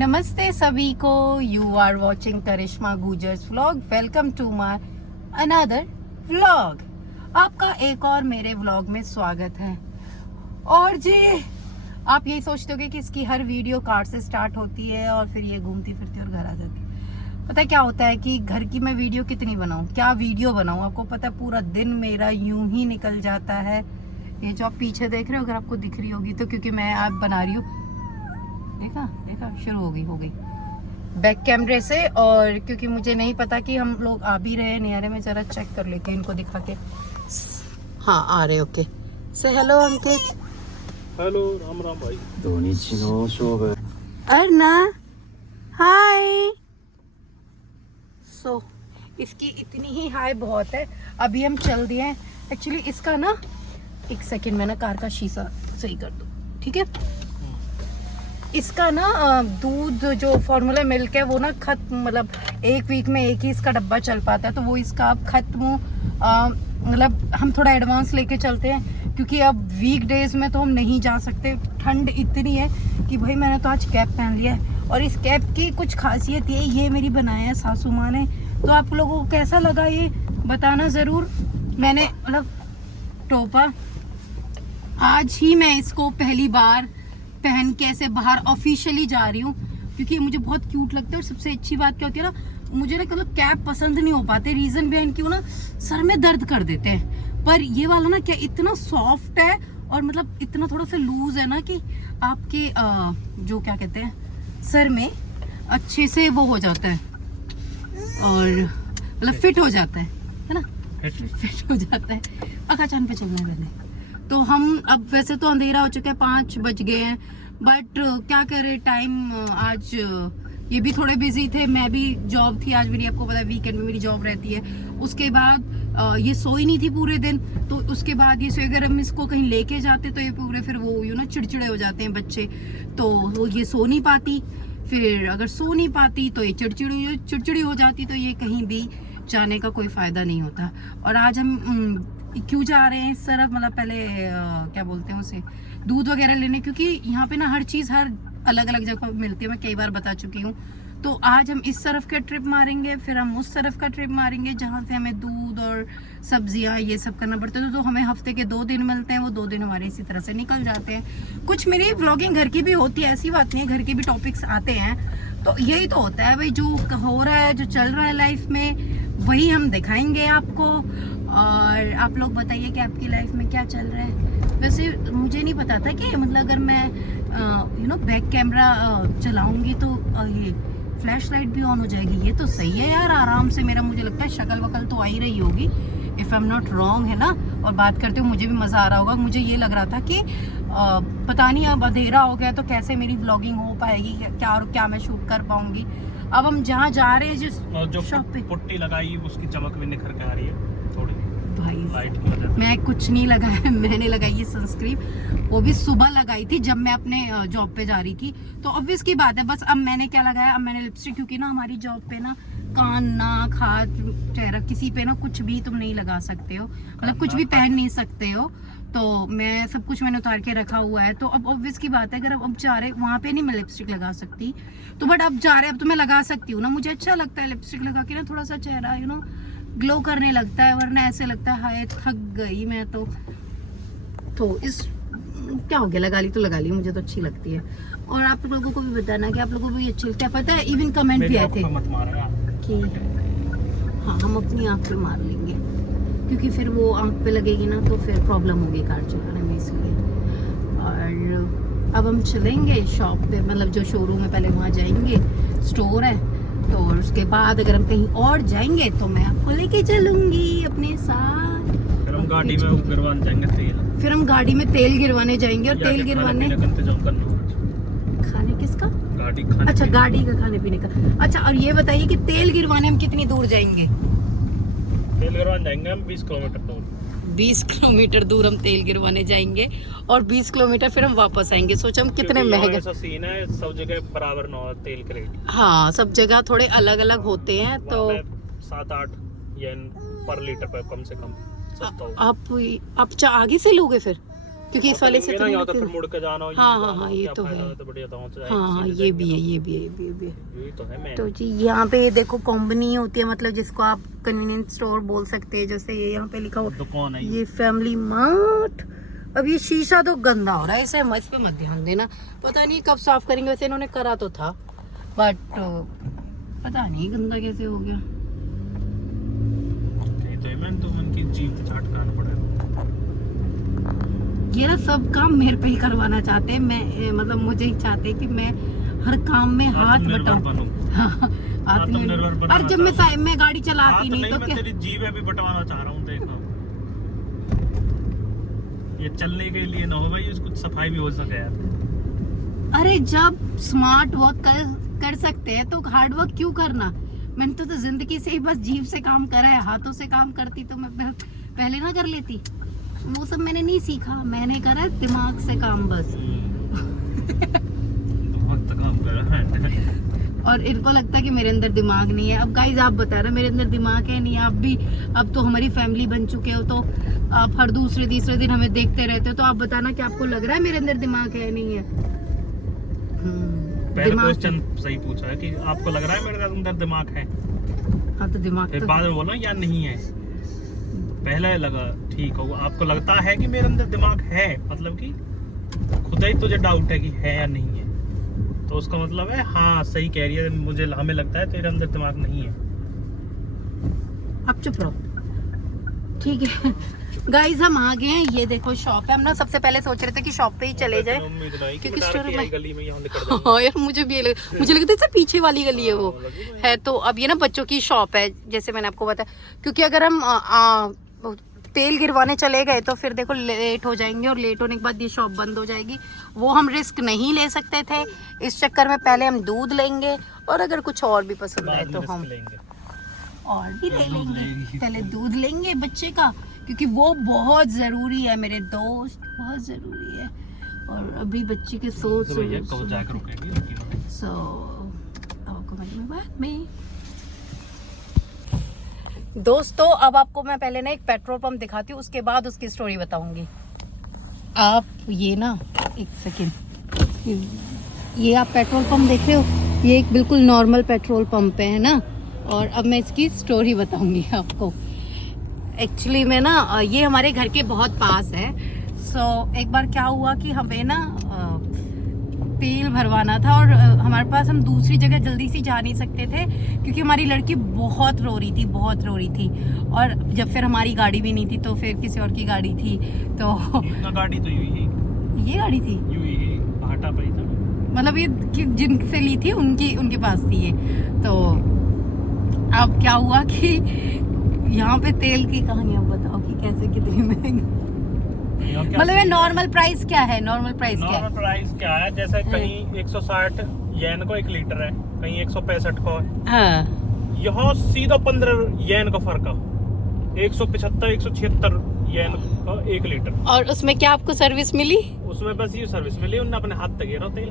नमस्ते सभी को। You are watching Karishma Gujjar's vlog. Welcome to my another vlog. आपका एक और मेरे व्लॉग में स्वागत है। और जी आप यही सोचते होगे कि इसकी हर वीडियो कार से स्टार्ट होती है और फिर ये घूमती फिरती और घर आ जाती है। पता है क्या होता है कि घर की मैं वीडियो कितनी बनाऊं, क्या वीडियो बनाऊं। आपको पता है पूरा दिन मेरा यूं ही निकल जाता है। ये जो आप पीछे देख रहे हो, अगर आपको दिख रही होगी तो क्योंकि मैं आप बना रही हूँ, देखा शुरू हो गई बैक कैमरे से। और क्योंकि मुझे नहीं पता कि हम लोग आ भी रहे नहीं आ रहे, मैं जरा चेक कर लेती हूँ इनको दिखा के। हाँ आ रहे। ओके से हेलो अंकित। हेलो राम राम भाई। 土日の勝負 अर्ना हाय। सो इसकी इतनी ही हाय बहुत है। अभी हम चल दिए हैं। एक्चुअली इसका ना, एक सेकंड में ना कार का शीशा सही कर दूँ, ठीक है। इसका ना दूध जो फॉर्मूला मिल्क है वो ना खत्म, मतलब एक वीक में एक ही इसका डब्बा चल पाता है, तो वो इसका अब खत्म। मतलब हम थोड़ा एडवांस लेके चलते हैं क्योंकि अब वीक डेज में तो हम नहीं जा सकते। ठंड इतनी है कि भाई मैंने तो आज कैप पहन लिया है। और इस कैप की कुछ खासियत ये मेरी बनाया है सासू माँ ने। तो आप लोगों को कैसा लगा ये बताना ज़रूर। मैंने मतलब टोपा आज ही मैं इसको पहली बार पहन के ऐसे बाहर ऑफिशियली जा रही हूँ क्योंकि मुझे बहुत क्यूट लगता है। और सबसे अच्छी बात क्या होती है ना, मुझे ना मतलब कैप पसंद नहीं हो पाते। रीजन बिहाइंड क्यों ना, सर में दर्द कर देते हैं। पर ये वाला ना क्या इतना सॉफ्ट है और मतलब इतना थोड़ा सा लूज है ना कि आपके जो क्या कहते हैं सर में अच्छे से वो हो जाता है और मतलब फिट हो जाता है ना, फिट हो जाता है। अकाचान पे चलना है पहले तो हम। अब वैसे तो अंधेरा हो चुका है, 5 बज गए हैं, बट क्या करे टाइम। आज ये भी थोड़े बिजी थे, मैं भी जॉब थी आज मेरी। आपको पता है वीकेंड में मेरी जॉब रहती है। उसके बाद ये सोई नहीं थी पूरे दिन, तो उसके बाद ये सोई। अगर हम इसको कहीं लेके जाते तो ये पूरे फिर वो चिड़चिड़े हो जाते हैं बच्चे, तो वो ये सो नहीं पाती। फिर अगर सो नहीं पाती तो ये चिड़चिड़ी हो जाती, तो ये कहीं भी जाने का कोई फायदा नहीं होता। और आज हम क्यों जा रहे हैं इस तरफ, मतलब पहले क्या बोलते हैं उसे, दूध वगैरह लेने, क्योंकि यहाँ पे ना हर चीज़ हर अलग अलग जगह मिलती है। मैं कई बार बता चुकी हूँ। तो आज हम इस तरफ का ट्रिप मारेंगे, फिर हम उस तरफ का ट्रिप मारेंगे जहाँ से हमें दूध और सब्जियाँ ये सब करना पड़ता है। तो हमें हफ्ते के 2 दिन मिलते हैं, वो 2 दिन हमारे इसी तरह से निकल जाते हैं। कुछ मेरी व्लॉगिंग घर की भी होती है, ऐसी बात नहीं है, घर के भी टॉपिक्स आते हैं। तो यही तो होता है भाई, जो हो रहा है, जो चल रहा है लाइफ में, वही हम दिखाएंगे आपको। और आप लोग बताइए कि आपकी लाइफ में क्या चल रहा है। वैसे मुझे नहीं पता था कि मतलब अगर मैं बैक कैमरा चलाऊंगी तो ये फ्लैश लाइट भी ऑन हो जाएगी। ये तो सही है यार, आराम से मेरा मुझे लगता है शक्ल वकल तो आ ही रही होगी, if I am not wrong, है ना। और बात करते हुए मुझे भी मज़ा आ रहा होगा। मुझे ये लग रहा था कि पता नहीं अब अंधेरा हो गया तो कैसे मेरी व्लॉगिंग हो पाएगी, क्या मैं शूट कर पाऊंगी। अब हम जहाँ जा रहे हैं जिस शॉप पे पुट्टी लगाई उसकी चमक भी निखर के आ रही है थोड़ी भाई। लाइट की वजह से। मैं कुछ नहीं लगाया, मैंने लगाई है सनस्क्रीन, वो भी सुबह लगाई थी जब मैं अपने जॉब पे जा रही थी। तो ऑब्वियस की बात है, बस अब मैंने क्या लगाया, अब मैंने लिपस्टिक, क्योंकि ना हमारी जॉब पे ना कान, नाक, हाथ, चेहरा, किसी पे ना कुछ भी तुम नहीं लगा सकते हो, मतलब कुछ भी पहन नहीं सकते हो। तो मैं सब कुछ मैंने उतार के रखा हुआ है। तो अब ऑब्वियस की बात है, अगर अब जा रहे वहाँ पे नहीं मैं लिपस्टिक लगा सकती, तो बट अब जा रहे अब तो मैं लगा सकती हूँ ना। मुझे अच्छा लगता है लिपस्टिक लगा के ना, थोड़ा सा चेहरा ग्लो करने लगता है, वरना ऐसे लगता है हाय थक गई मैं तो इस क्या हो गया, लगा ली तो लगा ली, मुझे तो अच्छी लगती है। और आप लोगों को भी बताना कि आप लोगों को भी अच्छी लगती है। पता है इवन कमेंट भी आए थे कि हाँ हम अपनी आँख पे मार लेंगे, क्योंकि फिर वो आँख पे लगेगी ना तो फिर प्रॉब्लम होगी कार चलाने में, इसलिए। और अब हम चलेंगे शॉप पे, मतलब जो शोरूम है, पहले वहाँ जाएंगे, स्टोर है। तो उसके बाद अगर हम कहीं और जाएंगे तो मैं आपको लेके चलूंगी अपने साथ। फिर हम गाड़ी में गिरवाने जाएंगे तेल। फिर हम गाड़ी में तेल गिरवाने जाएंगे। और तेल गिरवाने खाने किसका, गाड़ी खाने, अच्छा गाड़ी का खाने पीने का। अच्छा और ये बताइए कि तेल गिरवाने हम कितनी दूर जाएंगे। तेल गिरवाने जाएंगे हम 20 किलोमीटर दूर। 20 किलोमीटर दूर हम तेल गिरवाने जाएंगे और 20 किलोमीटर फिर हम वापस आएंगे। सोचो हम कितने महंगे। ऐसा सीन है, सब जगह बराबर ना हो तेल के रेट। हाँ सब जगह थोड़े अलग अलग होते हैं। तो 7-8 येन पर लीटर पे कम से कम सस्ता होगा। आप आगे से लोगे फिर क्योंकि इस वाले से ना तो यहाँ तो नहीं- फिर मुड़ के जाना हो, हाँ, जाना हाँ, हो, ये क्या तो फायदा है। हो, तो बढ़िया तो पहुंच जाएगी, हाँ, सीधे ये जाएंगे। भी है, ये भी है, ये भी है। यही तो है मैं। तो जी यहाँ पे देखो कॉम्बनी होती है, मतलब जिसको आप कन्वीनियंस स्टोर बोल सकते हैं, जैसे ये यहाँ पे लिखा हुआ दुकान है ये फैमिली मार्ट। अब ये शीशा तो गंदा हो रहा है, इसे इस पे मत ध्यान देना, पता नहीं कब साफ करेंगे, वैसे इन्होंने करा तो था बट पता नहीं गंदा कैसे हो गया। यही तो है मैं, तो उनकी जीभ पे चाट कराना पड़ेगा। ये ना सब काम मेरे पे ही करवाना चाहते हैं, मैं मतलब मुझे ही चाहते हैं कि मैं हर काम में हाथ आत्मनिर्भर बटाऊं। बनूं। हाँ, आत्मनिर्भर बनना और जब मैं गाड़ी चलाती हाथ नहीं नहीं, तो मैं क्या। तेरी जीभ अभी बंटवाना चाह रहा हूँ, देखो ये चलने के लिए ना हो भाई, इसको सफाई भी हो सके यार। अरे जब स्मार्ट वर्क कर सकते हैं तो हार्ड वर्क क्यों करना। मैंने तो जिंदगी से ही बस जीभ से काम करा है, हाथों से काम करती तो मैं पहले ना कर लेती। वो सब मैंने नहीं सीखा, मैंने करा दिमाग से काम बस। वक्त काम कर रहा है। और इनको लगता है कि मेरे अंदर दिमाग नहीं है। अब गाइस आप बता रहे मेरे अंदर दिमाग है नहीं, आप भी अब तो हमारी फैमिली बन चुके हो, तो आप हर दूसरे तीसरे दिन हमें देखते रहते हो, तो आप बताना कि आपको लग रहा है मेरे अंदर दिमाग है नहीं है। पहले दिमाग क्वेश्चन सही पूछा है कि आपको लग रहा है मेरे अंदर दिमाग है, हाँ तो दिमाग फिर तो बाद में बोला या नहीं है। पहले लगा ठीक हो, आपको लगता है कि मेरे अंदर दिमाग है, मतलब कि खुद ही तुझे डाउट है कि है या नहीं है, तो उसका मतलब है हाँ सही कह रही है, मुझे हमें लगता है तेरे अंदर दिमाग नहीं है। आप चुप रहो, ठीक है। गाइस हम आ गए हैं, ये देखो शॉप है। हम ना सबसे पहले सोच रहे थे कि शॉप पे ही चले जाए, क्योंकि स्टोर में गली में यहाँ निकल हाँ यार मुझे भी मुझे लगता है इससे पीछे वाली गली है वो है। तो अब ये ना बच्चों की शॉप है, जैसे मैंने आपको बताया, क्योंकि अगर हम तेल गिरवाने चले गए तो फिर देखो लेट हो जाएंगे, और लेट होने के बाद ये शॉप बंद हो जाएगी, वो हम रिस्क नहीं ले सकते थे। इस चक्कर में पहले हम दूध लेंगे, और अगर कुछ और भी पसंद आए तो हम और भी ले लेंगे। पहले दूध लेंगे बच्चे का, क्योंकि वो बहुत ज़रूरी है मेरे दोस्त, बहुत ज़रूरी है। और अभी बच्चे के सोच दोस्तों, अब आपको मैं पहले ना एक पेट्रोल पंप दिखाती हूँ, उसके बाद उसकी स्टोरी बताऊंगी। आप ये ना एक सेकेंड, ये आप पेट्रोल पंप देख रहे हो, ये एक बिल्कुल नॉर्मल पेट्रोल पंप है ना। और अब मैं इसकी स्टोरी बताऊंगी आपको। एक्चुअली में ना ये हमारे घर के बहुत पास है। सो एक बार क्या हुआ कि हमें ना तेल भरवाना था, और हमारे पास, हम दूसरी जगह जल्दी से जा नहीं सकते थे, क्योंकि हमारी लड़की बहुत रो रही थी। और जब फिर हमारी गाड़ी भी नहीं थी तो फिर किसी और की गाड़ी थी, तो गाड़ी तो ये गाड़ी थी, भाटा पे था, मतलब ये जिनसे ली थी उनके पास थी ये। तो अब क्या हुआ कि यहाँ पे तेल की कहानी आप बताओ कि कैसे कितनी महंगी, मतलब ये नॉर्मल प्राइस क्या है? नॉर्मल प्राइस क्या है? जैसे कहीं 160 येन को 1 लीटर है, कहीं 165 को है। हाँ। यहाँ सीधा 15 येन का फर्क है, 175 176 येन का 1 लीटर। और उसमें क्या आपको सर्विस मिली? उसमें बस ये सर्विस मिली, उन्होंने अपने हाथ तक गिरा तेल,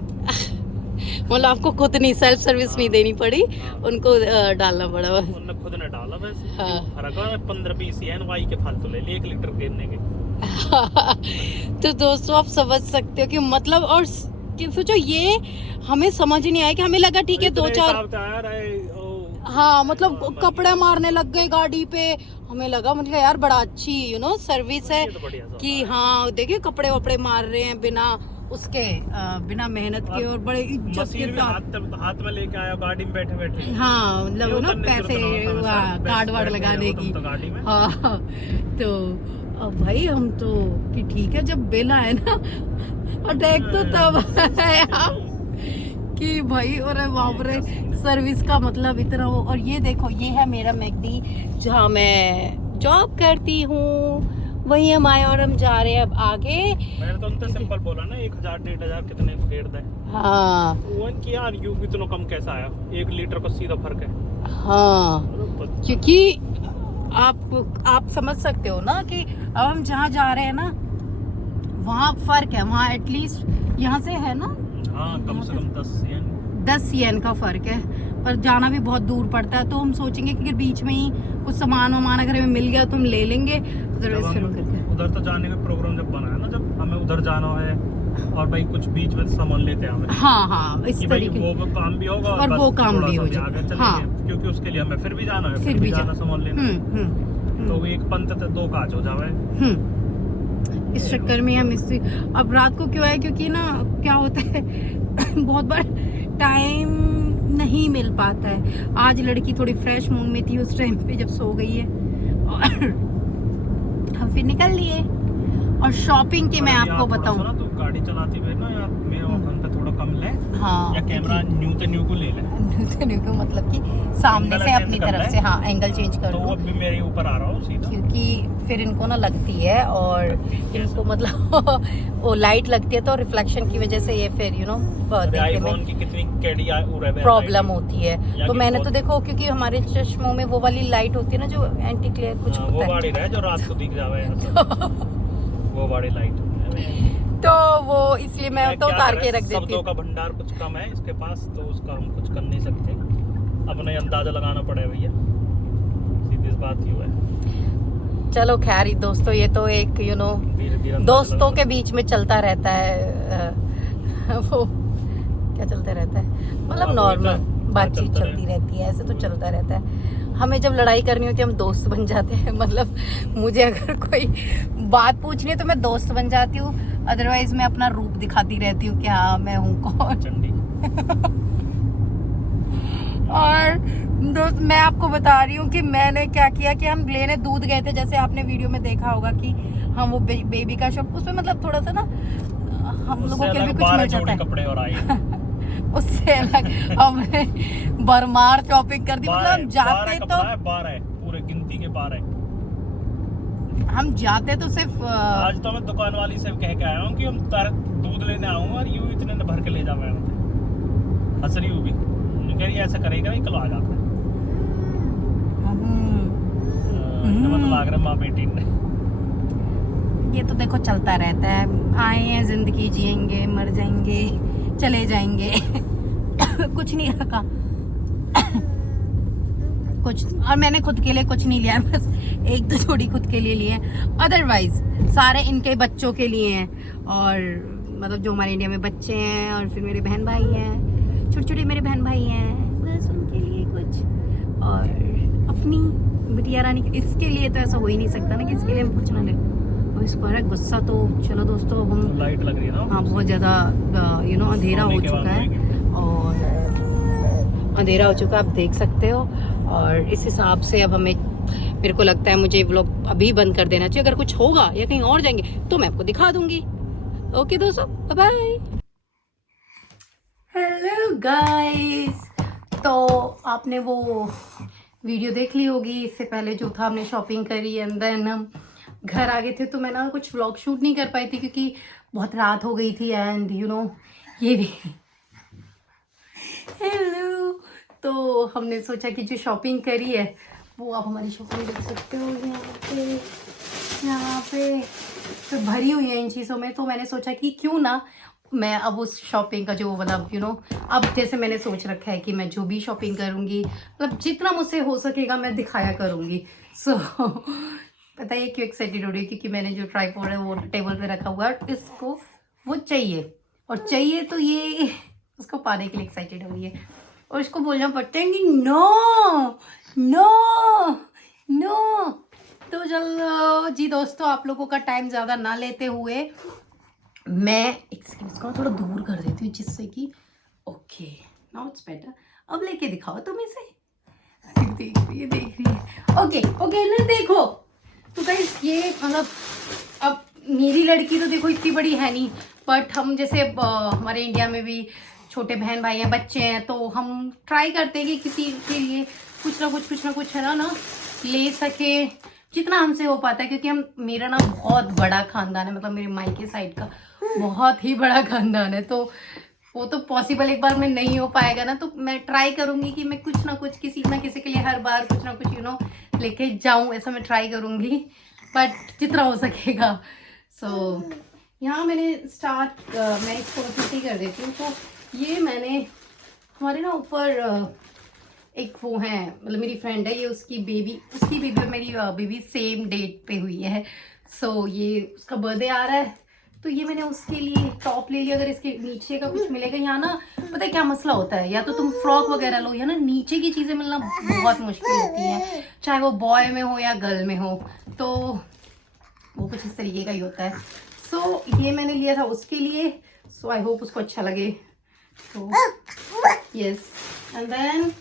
मतलब आपको खुद नहीं सेल्फ सर्विस नहीं देनी पड़ी, उनको डालना पड़ा। उन्होंने खुद ने डाला वैसे। हाँ। फर्क है 15-20 येन वाई के फालतू ले लिए 1 लीटर गिरने के। तो दोस्तों आप समझ सकते हो कि मतलब, और कि सोचो ये हमें समझ नहीं आया, कि हमें लगा ठीक है 2-4 हाँ मतलब कपड़े मारने लग गए गाड़ी पे, हमें लगा मतलब यार बड़ा अच्छी सर्विस है कि हाँ देखिए कपड़े वपड़े मार रहे हैं बिना उसके बिना मेहनत के, और बड़े इज्जत के साथ हाथ में लेके आया, गाड़ी में बैठे बैठे। हाँ मतलब ना पैसे कार्ड वार्ड लगाने की। हाँ तो अब भाई हम तो कि ठीक है, जब बिल आए ना और देख तो तब आया कि भाई और बाप रे सर्विस का मतलब इतना हो। और ये देखो, ये है मेरा मैकडी जहाँ मैं जॉब करती हूँ, वही हम आए और हम जा रहे हैं अब आगे। मैंने तो उनसे सिंपल बोला ना 1000-1500 कितने फेर दे। हाँ कि यार यू इतना कम कैसा आया, 1 लीटर का सीधा फर्क है। हाँ क्योंकि आप समझ सकते हो ना कि अब हम जहाँ जा रहे हैं ना वहाँ फर्क है, वहाँ एटलीस्ट यहाँ से है ना, हाँ कम से कम 10 येन का फर्क है, पर जाना भी बहुत दूर पड़ता है। तो हम सोचेंगे कि बीच में ही कुछ सामान अगर हमें मिल गया तो हम ले लेंगे। उधर तो जाने का प्रोग्राम जब बनाया ना, जब हमें उधर जाना है और भाई कुछ बीच में सामान लेते हैं हमें हाँ इस कि भाई तरीके वो काम भी होगा और बस वो काम थोड़ा भी सा हो जाए। आगे चलेंगे, हाँ। क्योंकि उसके लिए हमें फिर भी जाना है, फिर भी जाना सामान लेना। तो वो एक पंथ तो दो काज हो जावे। इस चक्कर में हम इस अब रात को क्यों आए, क्योंकि ना क्या होता है बहुत बार टाइम नहीं मिल पाता है। आज लड़की थोड़ी फ्रेश मूड में थी उस टाइम पे जब सो गई है और हम फिर निकल लिए। और शॉपिंग की मैं आपको बताऊं, तो गाड़ी चलाती हुए ना यार मेरे वाहन पे थोड़ा कम ले, हाँ या कैमरा न्यू को ले ले, को मतलब कि सामने से अपनी तरफ से हाँ एंगल चेंज कर तो लूं, वो अभी मेरे ऊपर आ रहा हूँ सीधा, क्योंकि फिर इनको ना लगती है और इनको मतलब वो लाइट लगती है तो रिफ्लेक्शन की वजह से ये फिर देखने में की कितनी प्रॉब्लम होती है। या तो कि मैंने बहुत- तो देखो, क्योंकि हमारे चश्मों में वो वाली लाइट होती है ना जो एंटी क्लियर कुछ वो होता है, गाड़ी रहे जो रात को दिख जावे वो बड़ी लाइट। तो वो इसलिए मैं तो उतार के रख देती शब्दों हूँ। का भंडार कुछ कम है इसके पास, तो उसका हम कुछ कर नहीं सकते, अपने अंदाजा लगाना पड़ेगा भैया, सीधी बात ये है। चलो खैर ही दोस्तों, ये तो एक धीरे-धीरे दोस्तों के बीच में चलता रहता है वो क्या चलता रहता है, मतलब नॉर्मल बातचीत चलती रहती है, ऐसे तो चलता रहता है। हमें जब लड़ाई करनी होती है हम दोस्त बन जाते हैं, मतलब मुझे अगर कोई बात पूछनी है तो मैं दोस्त बन जाती हूँ, अदरवाइज मैं अपना रूप दिखाती रहती हूँ कि हाँ मैं हूँ कौन। चंडी और दोस्त मैं आपको बता रही हूँ कि मैंने क्या किया कि हम लेने दूध गए थे, जैसे आपने वीडियो में देखा होगा कि हम वो बेबी का शॉप, उसमें मतलब थोड़ा सा ना हम लोगों के भी कुछ मिल जाता है कपड़े और आए उससे अलग हमने बरमार शॉपिंग कर दी, मतलब हम जाते तो 12 पूरे गिनती के 12। हम जाते तो सिर्फ आज तो मैं दुकान वाली से कह के आया हूँ कि हम दूध लेने आऊंगा और यूं इतने ने भर के ले जावे, हंस रही हूँ भी, कह रही ऐसा करेगा नहीं कल आ जाता मतलब लाग रहा माँ बेटी ने। ये तो देखो चलता रहता है, आए हैं जिंदगी जिएंगे मर जाएंगे चले जाएंगे कुछ नहीं रखा कुछ, और मैंने खुद के लिए कुछ नहीं लिया, बस एक दो जोड़ी खुद के लिए लिए, अदरवाइज सारे इनके बच्चों के लिए हैं, और मतलब जो हमारे इंडिया में बच्चे हैं और फिर मेरे बहन भाई हैं, छोटे छोटे मेरे बहन भाई हैं, बस उनके लिए कुछ, और अपनी बिटिया रानी इसके लिए तो ऐसा हो ही नहीं सकता ना कि इसके लिए हम कुछ ना लें। और इसको आ रहा है गुस्सा, तो चलो दोस्तों हम तो लाइट लग रही है ना, हाँ बहुत ज़्यादा अंधेरा हो चुका है, और अंधेरा हो चुका है आप देख सकते हो, और इस हिसाब से अब हमें, मेरे को लगता है मुझे व्लॉग अभी बंद कर देना चाहिए, अगर कुछ होगा या कहीं और जाएंगे तो मैं आपको दिखा दूंगी। ओके दोस्तों, बाय बाय। हेलो गाइस, तो आपने वो वीडियो देख ली होगी, इससे पहले जो था हमने शॉपिंग करी एंड देन हम घर आ गए थे, तो मैं ना कुछ व्लॉग शूट नहीं कर पाई थी क्योंकि बहुत रात हो गई थी, एंड ये भी हेलो, तो हमने सोचा कि जो शॉपिंग करी है वो आप हमारी शॉपिंग देख सकते हो, यहाँ पे तो भरी हुई है इन चीज़ों में, तो मैंने सोचा कि क्यों ना मैं अब उस शॉपिंग का जो मतलब अब जैसे मैंने सोच रखा है कि मैं जो भी शॉपिंग करूँगी मतलब जितना मुझसे हो सकेगा मैं दिखाया करूँगी। सो पता है क्यों एक्साइटेड हो रही है, क्योंकि मैंने जो ट्राइपॉड है वो टेबल पे रखा हुआ है, इसको वो चाहिए, और चाहिए तो ये उसको पाने के लिए एक्साइटेड हो रही है, और इसको बोलना पड़ता है कि नो नो नो। तो चलो जी दोस्तों, आप लोगों का टाइम ज़्यादा ना लेते हुए मैं एक सेकंड इसको थोड़ा दूर कर देती हूँ, जिससे कि ओके नाउ इट्स बेटर। अब लेके दिखाओ तुम इसे, देख रही है ओके ओके ना देखो। तो गाइस ये मतलब अब मेरी लड़की तो देखो इतनी बड़ी है नहीं, बट हम जैसे हमारे इंडिया में भी छोटे बहन भाई हैं, बच्चे हैं, तो हम ट्राई करते हैं कि किसी के लिए कुछ ना कुछ है ना ले सके जितना हमसे हो पाता है, क्योंकि मेरा ना बहुत बड़ा खानदान है, मतलब मेरे मायके साइड का बहुत ही बड़ा खानदान है, तो वो तो पॉसिबल एक बार में नहीं हो पाएगा ना, तो मैं ट्राई करूँगी कि मैं कुछ ना कुछ किसी ना किसी के लिए हर बार कुछ ना कुछ लेके जाऊँ, ऐसा मैं ट्राई करूँगी, बट जितना हो सकेगा। सो यहाँ मैंने मैं इसको फिर कर देती हूँ। तो ये मैंने हमारे ना ऊपर एक वो है, मतलब मेरी फ्रेंड है, ये उसकी बेबी और मेरी बेबी सेम डेट पे हुई है, सो ये उसका बर्थडे आ रहा है, तो ये मैंने उसके लिए टॉप ले लिया। अगर इसके नीचे का कुछ मिलेगा यहाँ ना, पता है क्या मसला होता है, या तो तुम फ्रॉक वगैरह लो, या ना नीचे की चीज़ें मिलना बहुत मुश्किल होती हैं, चाहे वो बॉय में हो या गर्ल में हो, तो वो कुछ इस तरीके का ही होता है। सो ये मैंने लिया था उसके लिए। सो आई होप उसको अच्छा लगे। तो यस, एंड देन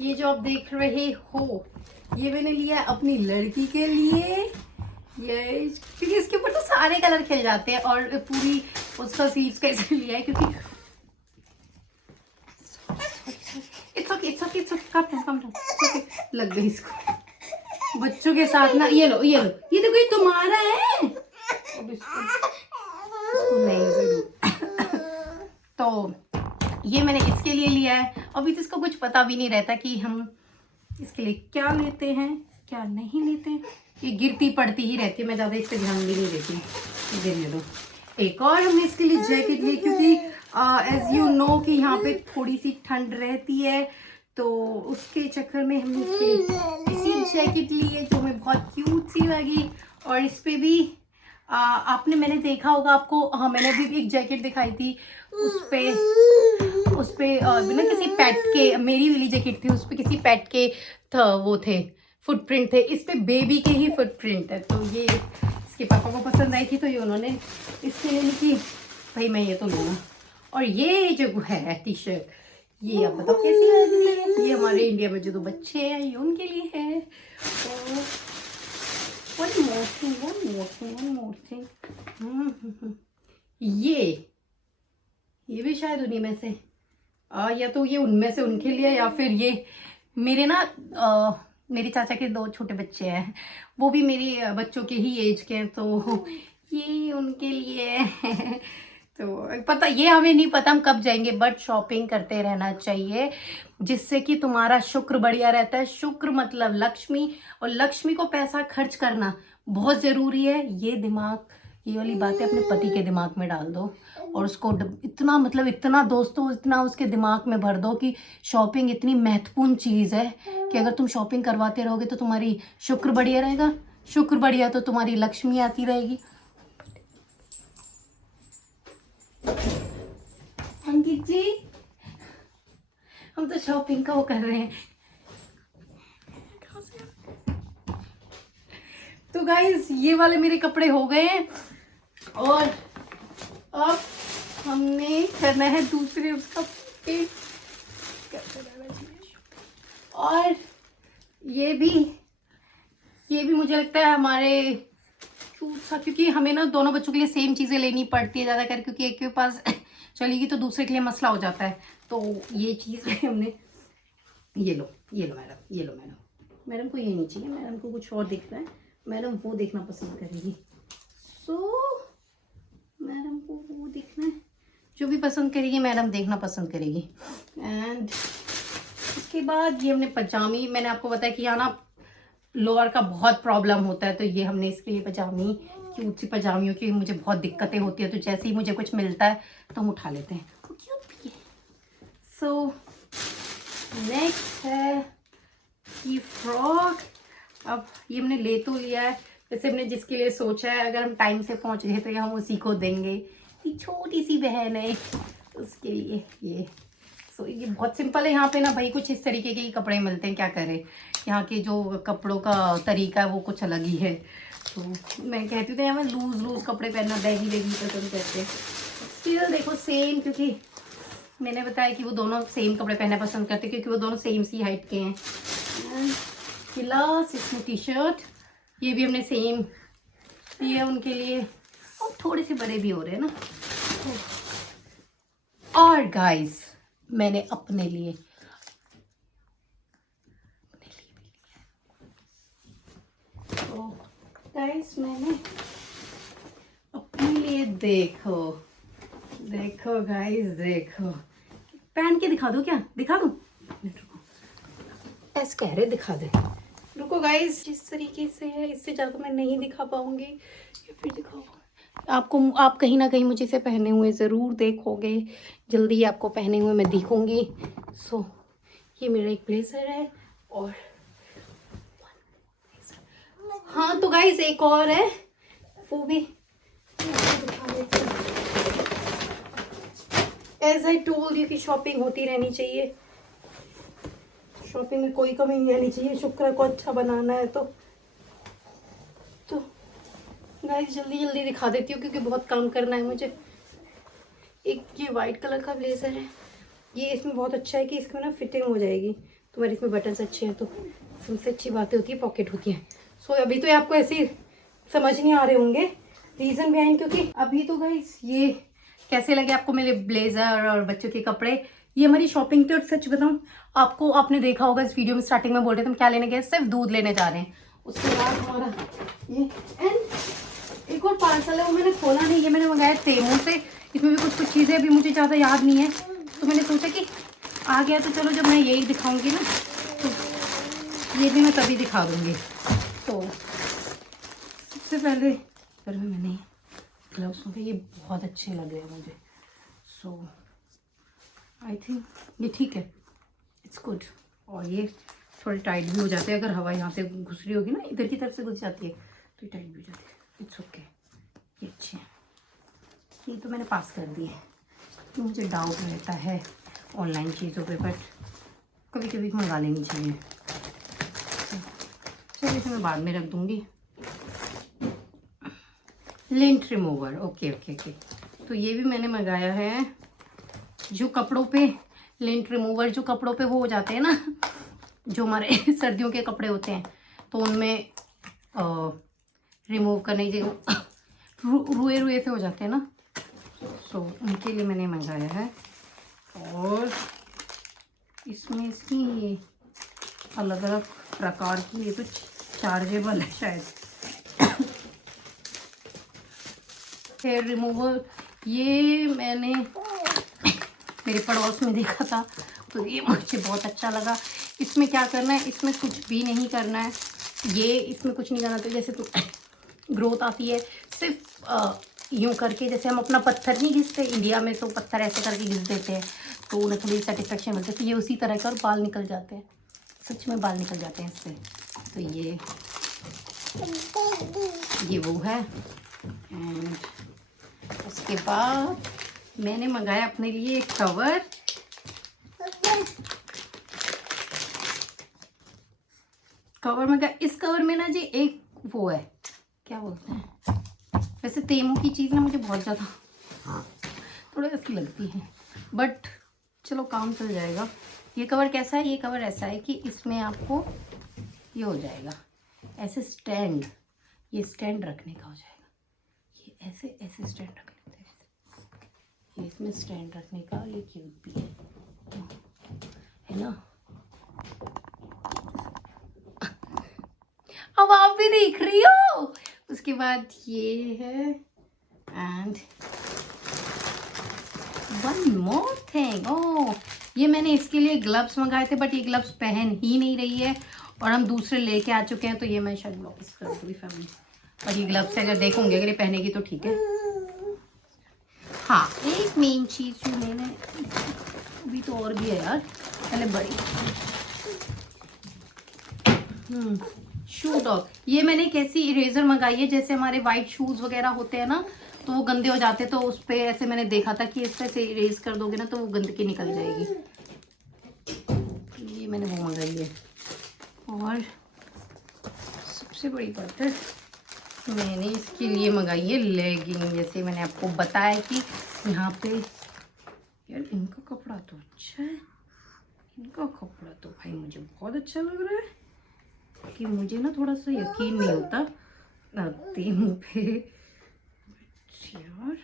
ये जो आप देख रहे हो, ये मैंने लिया है अपनी लड़की के लिए। ये क्योंकि इसके ऊपर तो सारे कलर खिल जाते हैं, और पूरी उसका स्लीव्स कैसे लिया है क्योंकि इट्स ओके कम लग गई इसको बच्चों के साथ ना। ये लो ये देखो, ये तुम्हारा है। अब इसको नहीं जरूर। तो ये मैंने इसके लिए लिया है। अभी तो इसको कुछ पता भी नहीं रहता कि हम इसके लिए क्या लेते हैं क्या नहीं लेते। ये गिरती पड़ती ही रहती है, मैं ज़्यादा इस पर ध्यान भी नहीं देती। गिरने दो। एक और हमने इसके लिए जैकेट ली, क्योंकि एज यू नो कि यहाँ पे थोड़ी सी ठंड रहती है, तो उसके चक्कर में हमने इसके लिए इसी जैकेट ली है जो हमें बहुत क्यूट सी लगी। और इस पर भी आपने मैंने देखा होगा आपको, हाँ मैंने भी एक जैकेट दिखाई थी, उस पे बिना किसी पेट के, मेरी वाली जैकेट थी, उस पे किसी पेट के वो थे फुटप्रिंट थे, इस पे बेबी के ही फुटप्रिंट है। तो ये इसके पापा को पसंद आई थी, तो ये उन्होंने इसके लिए लिखी, भाई मैं ये तो लूँगा। और ये जो है टी शर्ट, ये आप बताओ कैसी लग रही है। ये हमारे इंडिया में जो दो बच्चे हैं ये उनके लिए है। तो one more thing. ये भी शायद उन्हीं में से, या तो ये उनमें से उनके लिए, या फिर ये मेरे ना मेरे चाचा के दो छोटे बच्चे हैं, वो भी मेरी बच्चों के ही एज के हैं, तो ये उनके लिए है। तो पता, ये हमें नहीं पता हम कब जाएंगे, बट शॉपिंग करते रहना चाहिए जिससे कि तुम्हारा शुक्र बढ़िया रहता है। शुक्र मतलब लक्ष्मी, और लक्ष्मी को पैसा खर्च करना बहुत ज़रूरी है। ये दिमाग, ये वाली बातें अपने पति के दिमाग में डाल दो, और उसको इतना मतलब इतना दोस्तों इतना उसके दिमाग में भर दो कि शॉपिंग इतनी महत्वपूर्ण चीज़ है कि अगर तुम शॉपिंग करवाते रहोगे तो तुम्हारी शुक्र बढ़िया रहेगा, शुक्र बढ़िया तो तुम्हारी लक्ष्मी आती रहेगी। अंकित जी, हम तो शॉपिंग का वो कर रहे हैं। तो गाइस ये वाले मेरे कपड़े हो गए हैं, और अब हमने करना है दूसरे उसका पेट। और ये भी मुझे लगता है हमारे क्योंकि हमें ना दोनों बच्चों के लिए सेम चीज़ें लेनी पड़ती है ज़्यादातर, क्योंकि एक के पास चलेगी तो दूसरे के लिए मसला हो जाता है। तो ये चीज़ हमने, ये लो मैडम को ये नहीं चाहिए, मैडम को कुछ और देखना है, मैडम वो देखना पसंद करेगी। सो मैडम को वो देखना है, जो भी पसंद करेगी मैडम देखना पसंद करेगी। एंड उसके बाद ये हमने पजामी, मैंने आपको बताया कि यहाँ ना लोअर का बहुत प्रॉब्लम होता है, तो ये हमने इसके लिए पजामी, क्यूट सी पजामियों की मुझे बहुत दिक्कतें होती है, तो जैसे ही मुझे कुछ मिलता है तो हम उठा लेते हैं। वो क्यूट भी है। सो नेक्स्ट है ये फ्रॉक। अब ये हमने ले तो लिया है, वैसे हमने जिसके लिए सोचा है अगर हम टाइम से पहुंच गए तो हम उसी को देंगे। ये छोटी सी बहन है उसके लिए ये। सो ये बहुत सिंपल है। यहाँ पे ना भाई कुछ इस तरीके के ही कपड़े मिलते हैं, क्या करें, यहाँ के जो कपड़ों का तरीका है वो कुछ अलग ही है। तो मैं कहती हूँ यहाँ लूज़ कपड़े पहनना, बैगी पसंद करते हैं। स्टिल देखो सेम, क्योंकि मैंने बताया कि वो दोनों सेम कपड़े पहनना पसंद करते हैं क्योंकि वो दोनों सेम सी हाइट के हैं। प्लस इसमें टी शर्ट, ये भी हमने सेम लिया उनके लिए, और थोड़े से बड़े भी हो रहे हैं ना। और गाइस मैंने अपने लिए तो गाइस मैंने अपने लिए देखो गाइस, देखो पहन के दिखा दो, क्या दिखा दूं? ऐसे कह रहे दिखा दे। रुको गाइस, जिस तरीके से है इससे ज़्यादा मैं नहीं दिखा पाऊंगी, या फिर दिखाओ आपको, आप कहीं ना कहीं मुझे इसे पहने हुए ज़रूर देखोगे, जल्दी ही आपको पहने हुए मैं दिखूंगी। सो ये मेरा एक ब्लेजर है, और हाँ तो गाइस एक और है, वो भी एज आई टोल्ड यू कि शॉपिंग होती रहनी चाहिए, शॉपिंग में कोई कमी नहीं आनी चाहिए, शुक्र को अच्छा बनाना है। तो गाइस जल्दी जल्दी दिखा देती हूँ क्योंकि बहुत काम करना है मुझे। एक ये वाइट कलर का ब्लेजर है, ये इसमें बहुत अच्छा है कि इसमें ना फिटिंग हो जाएगी। तुम्हारे इसमें बटन्स अच्छे हैं तो सबसे अच्छी बातें होती है पॉकेट होती है। सो अभी तो ये आपको ऐसे समझ नहीं आ रहे होंगे रीज़न बिहाइंड, क्योंकि अभी तो गाइस ये कैसे लगे आपको मेरे ब्लेजर और बच्चों के कपड़े, ये हमारी शॉपिंग थी। और सच बताऊं आपको, आपने देखा होगा इस वीडियो में स्टार्टिंग में बोल रहे थे हम क्या लेने गए, सिर्फ दूध लेने जा रहे हैं। उसके बाद हमारा ये एंड एक और पार्सल है, वो मैंने खोला नहीं, ये मैंने मंगाया तेमू से। इसमें भी कुछ चीज़ें अभी मुझे ज़्यादा याद नहीं है, तो मैंने सोचा कि आ गया तो चलो जब मैं यही दिखाऊंगी ना तो ये भी मैं तभी दिखा दूंगी। तो सबसे पहले पर मैंने ग्लव्स में ये बहुत अच्छे लग रहे हैं मुझे। सो आई थिंक ये ठीक है, इट्स गुड। और ये थोड़े टाइट भी हो जाते हैं, अगर हवा यहाँ से घुस रही होगी ना, इधर की तरफ से घुस जाती है तो ये टाइट भी हो जाती है। इट्स ओके, ये अच्छे हैं। ये तो मैंने पास कर दिए, तो मुझे डाउट रहता है ऑनलाइन चीज़ों पे, बट कभी कभी मंगा लेनी चाहिए। चलिए इसे मैं बाद में रख दूँगी। Lint remover, okay okay okay. तो ये भी मैंने मंगाया है, जो कपड़ों पे लिंट रिमूवर, जो कपड़ों पे वो हो जाते हैं ना, जो हमारे सर्दियों के कपड़े होते हैं तो उनमें रिमूव करने के रुए रुए से हो जाते हैं ना, सो उनके लिए मैंने मंगाया है। और इसमें इसकी ये अलग अलग प्रकार की, ये तो चार्जेबल है शायद, हेयर रिमूवर। ये मैंने मेरे पड़ोस में देखा था तो ये मुझे बहुत अच्छा लगा। इसमें क्या करना है, इसमें कुछ भी नहीं करना है, ये इसमें कुछ नहीं करना। तो जैसे तो ग्रोथ आती है सिर्फ यूँ करके, जैसे हम अपना पत्थर नहीं घिसते इंडिया में, तो पत्थर ऐसे करके घिस देते हैं तो उन्हें थोड़ी सेटिस्फेक्शन मिलती है। तो ये उसी तरह का, और बाल निकल जाते हैं, सच में बाल निकल जाते हैं इससे। तो ये वो है। एंड उसके बाद मैंने मंगाया अपने लिए एक कवर, मंगाया। इस कवर में ना जी एक वो है, क्या बोलते हैं, वैसे तेमू की चीज़ ना मुझे बहुत ज़्यादा थोड़ा ऐसी लगती है, बट चलो काम चल जाएगा। ये कवर कैसा है, ये कवर ऐसा है कि इसमें आपको ये हो जाएगा ऐसे स्टैंड, ये स्टैंड रखने का हो जाएगा, ये ऐसे ऐसे स्टैंड रख लेते हैं, ये इसमें स्टैंड रखने का। ये क्यूट भी है ना। अब आप भी देख रही हो। उसके बाद ये है, एंड वन मोर थिंग, ओह ये मैंने इसके लिए ग्लव्स मंगाए थे, बट ये ग्लव्स पहन ही नहीं रही है और हम दूसरे लेके आ चुके हैं, तो ये मैं शायद वापस कर दूँगी फैमिली। और ये ग्लव्स अगर देखोगे, अगर ये पहनेगी तो ठीक है। हाँ, एक मेन चीज़ जो मैंने, अभी तो और भी है यार, पहले बड़ी शू डॉग। ये मैंने कैसी इरेजर मंगाई है, जैसे हमारे वाइट शूज़ वगैरह होते हैं ना, तो वो गंदे हो जाते हैं, तो उस पर ऐसे मैंने देखा था कि इस पर से इरेज कर दोगे ना तो वो गंदगी निकल जाएगी। ये मैंने वो मंगाई है। और सबसे बड़ी बात है, मैंने इसके लिए मंगाई है लेगिंग। जैसे मैंने आपको बताया कि यहाँ पे यार इनका कपड़ा तो अच्छा है, इनका कपड़ा तो भाई मुझे बहुत अच्छा लग रहा है, कि मुझे ना थोड़ा सा यकीन नहीं होता तेमू पे यार।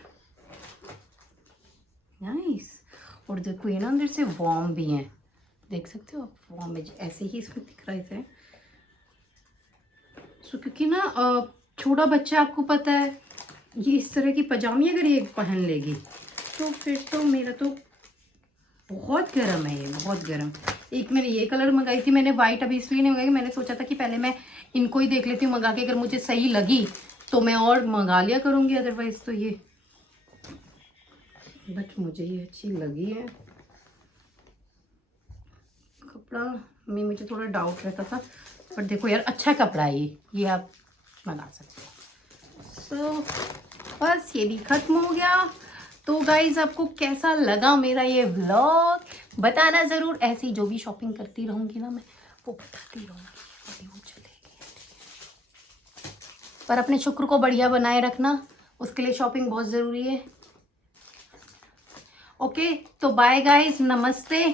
नाइस। और देखो ये ना अंदर से वार्म भी हैं, देख सकते हो आप, वार्म ऐसे ही इसमें दिख रहे थे। सो क्योंकि ना छोटा बच्चा, आपको पता है, ये इस तरह की पजामी अगर ये पहन लेगी तो फिर तो मेरा तो बहुत गर्म है, ये बहुत गर्म। एक मैंने ये कलर मंगाई थी, मैंने वाइट अभी इसलिए नहीं मंगाई, मैंने सोचा था कि पहले मैं इनको ही देख लेती हूँ मंगा के, अगर मुझे सही लगी तो मैं और मंगा लिया करूँगी, अदरवाइज तो ये, बट मुझे ये अच्छी लगी है। कपड़ा में मुझे थोड़ा डाउट रहता था, बट देखो यार अच्छा कपड़ा है ये आप मंगा सकते हो। सो बस ये भी खत्म हो गया। तो गाइज आपको कैसा लगा मेरा ये व्लॉग बताना ज़रूर। ऐसी जो भी शॉपिंग करती रहूँगी ना मैं, वो बताती रहूँगी। अभी वो चलेगी, पर अपने शुक्र को बढ़िया बनाए रखना, उसके लिए शॉपिंग बहुत ज़रूरी है। ओके, तो बाय गाइज, नमस्ते।